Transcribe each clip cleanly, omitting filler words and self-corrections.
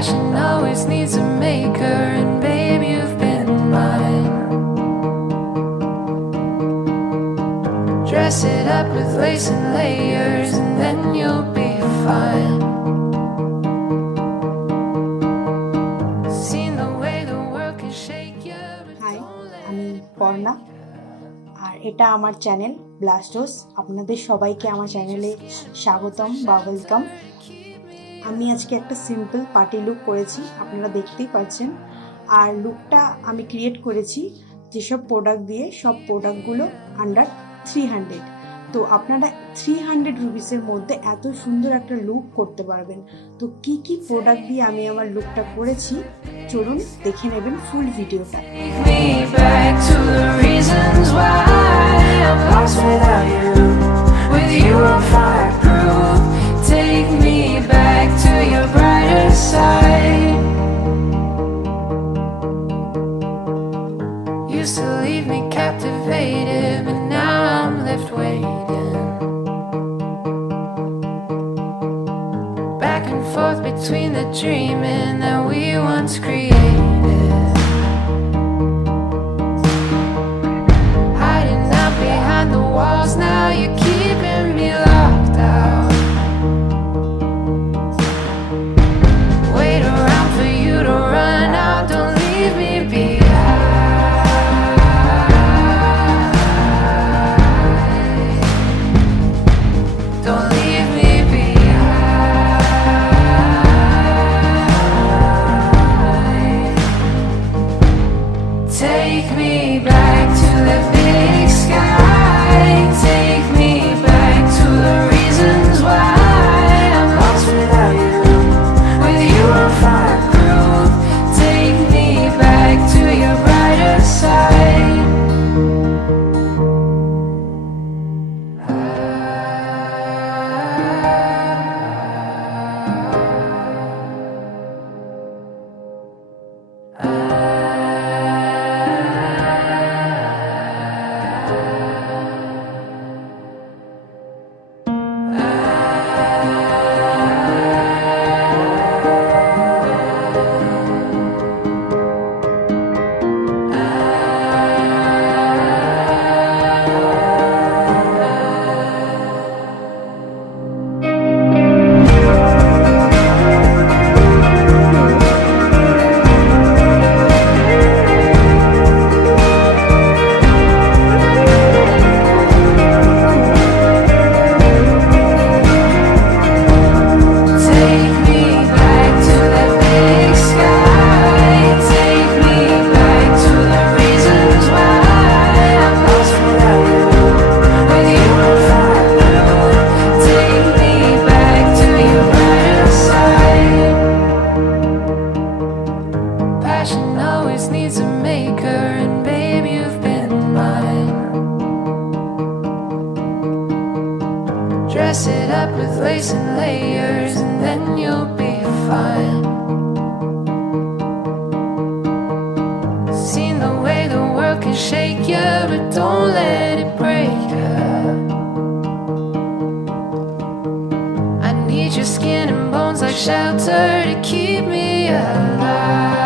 Passion always needs a maker, and babe, you've been mine. Dress it up with lace and layers, and then you'll be fine. Seen the way the world can shake you, but hi, don't let আমি it Parna, আর এটা আমার চ্যানেল ব্লাস্টোস। আপনাদের সবাইকে আমার চ্যানেলে স্বাগতম বা ওয়েলকাম। আমি আজকে একটা সিম্পল পার্টি লুক করেছি, আপনারা দেখতেই পাচ্ছেন। আর লুকটা আমি ক্রিয়েট করেছি যেসব প্রোডাক্ট দিয়ে, সব প্রোডাক্টগুলো আন্ডার 300। তো আপনারা 300 রুপিসের মধ্যে এত সুন্দর একটা লুক করতে পারবেন। তো কি কি প্রোডাক্ট দিয়ে আমি আমার লুকটা করেছি চলুন দেখে নেবেন ফুল ভিডিওটা। take me back to the reasons why I'm lost without you. With you I'm fireproof. Take me back to your brighter side. Used to leave me captivated, but now I'm left waiting. Back and forth between the dreaming that we once created. Hiding out behind the walls, now you're keeping me locked out. Wait around for you to run out, don't leave me behind. Don't leave me behind. Take me back to the big sky. Take me back to the reasons why I'm lost without you. With you I'm fireproof. Take me back to your brighter side. Take me back to the big sky. Take me back to the reasons why I'm lost without you. With you I'm fireproof. Take me back to your brighter side. Passion always needs a maker, and babe, you've been mine. Dress it up with lace and layers, and then you'll be fine. Seen the way the world can shake you, but don't let it break you. I need your skin and bones like shelter to keep me alive.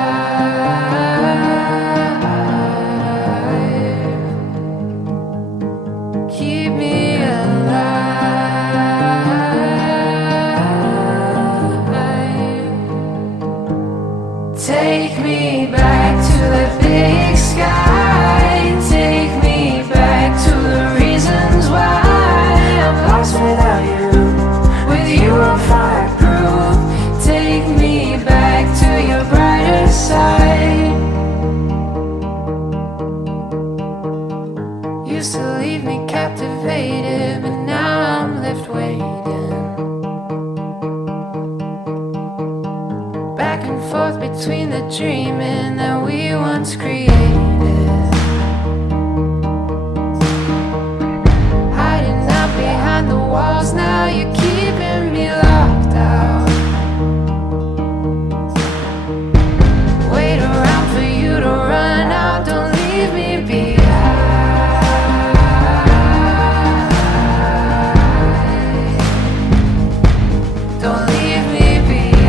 Keep me alive. Take me back to the big sky. Take me back to the reasons why I'm lost without you. With you I'm fireproof. Take me back to your brighter side. Used to leave me captivated, but now I'm left waiting. Back and forth between the dreaming that we once created. Hiding out behind the walls, now you're keeping me locked out. Wait around for you to run out, don't leave me behind. Don't leave me behind.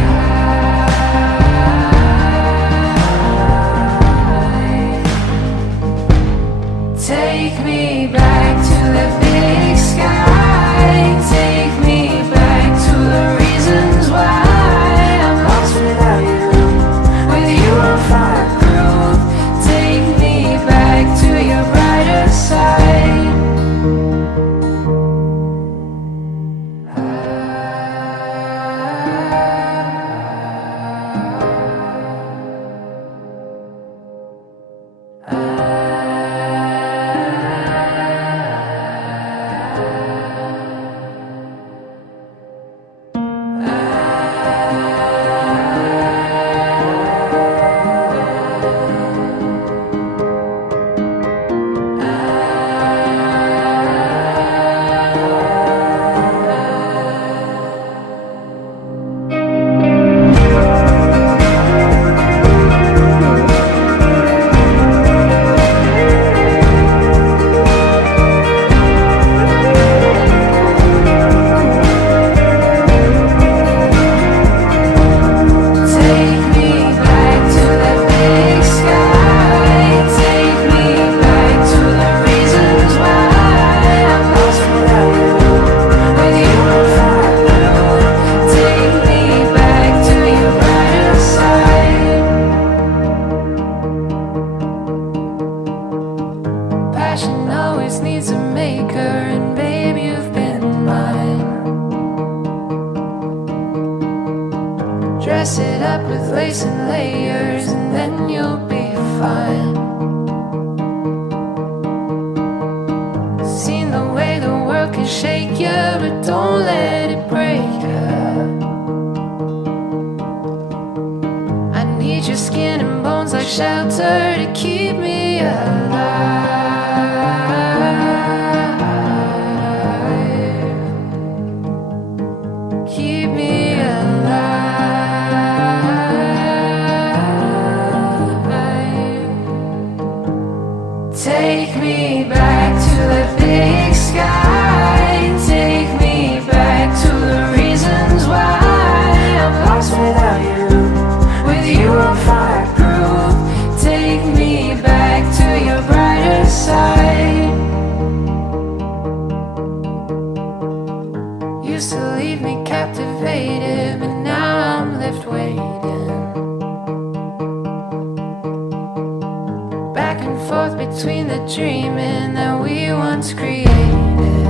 Dress it up with lace and layers, and then you'll be fine. Seen the way the world can shake you, but don't let it break you. I need your skin and bones like shelter to keep me alive. Keep me Take me back to the big sky. Take me back to the reasons why I'm lost without you. With you I'm fireproof. Take me back to your brighter side. Used to leave me captivated, but now I'm left waiting. Back and forth between the dreaming that we once created.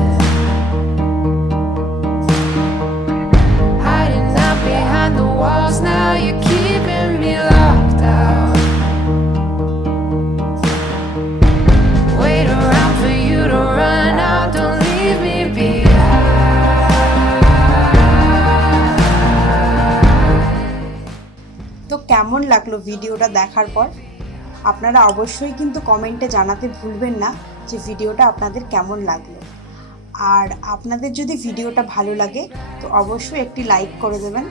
Hiding out behind the walls, now you're keeping me locked out. Wait around for you to run out, don't leave me behind. তো কেমন লাগলো ভিডিওটা দেখার পর? আপনারা অবশ্যই কিন্তু কমেন্টে জানাতে ভুলবেন না যে ভিডিওটা আপনাদের কেমন লাগলো। আর আপনাদের যদি ভিডিওটা ভালো লাগে তো অবশ্যই একটি লাইক করে দেবেন।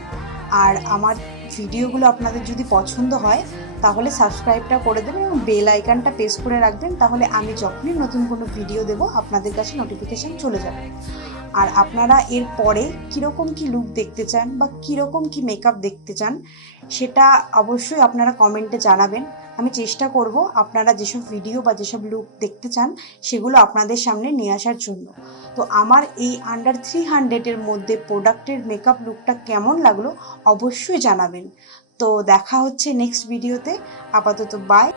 আর আমার ভিডিওগুলো আপনাদের যদি পছন্দ হয় তাহলে সাবস্ক্রাইবটা করে দেবেন এবং বেল আইকনটা প্রেস করে রাখবেন, তাহলে আমি যখনই নতুন কোনো ভিডিও দেব আপনাদের কাছে নোটিফিকেশান চলে যাবে। আর আপনারা এর পরে কীরকম কী লুক দেখতে চান বা কীরকম কী মেকআপ দেখতে চান সেটা অবশ্যই আপনারা কমেন্টে জানাবেন। আমি চেষ্টা করব আপনারা যেসব ভিডিও বা যেসব লুক দেখতে চান সেগুলো আপনাদের সামনে নিয়ে আসার জন্য। তো আমার এই আন্ডার 300-এর মধ্যে প্রোডাক্টের মেকআপ লুকটা কেমন লাগলো অবশ্যই জানাবেন। তো দেখা হচ্ছে নেক্সট ভিডিওতে। আপাতত বাই।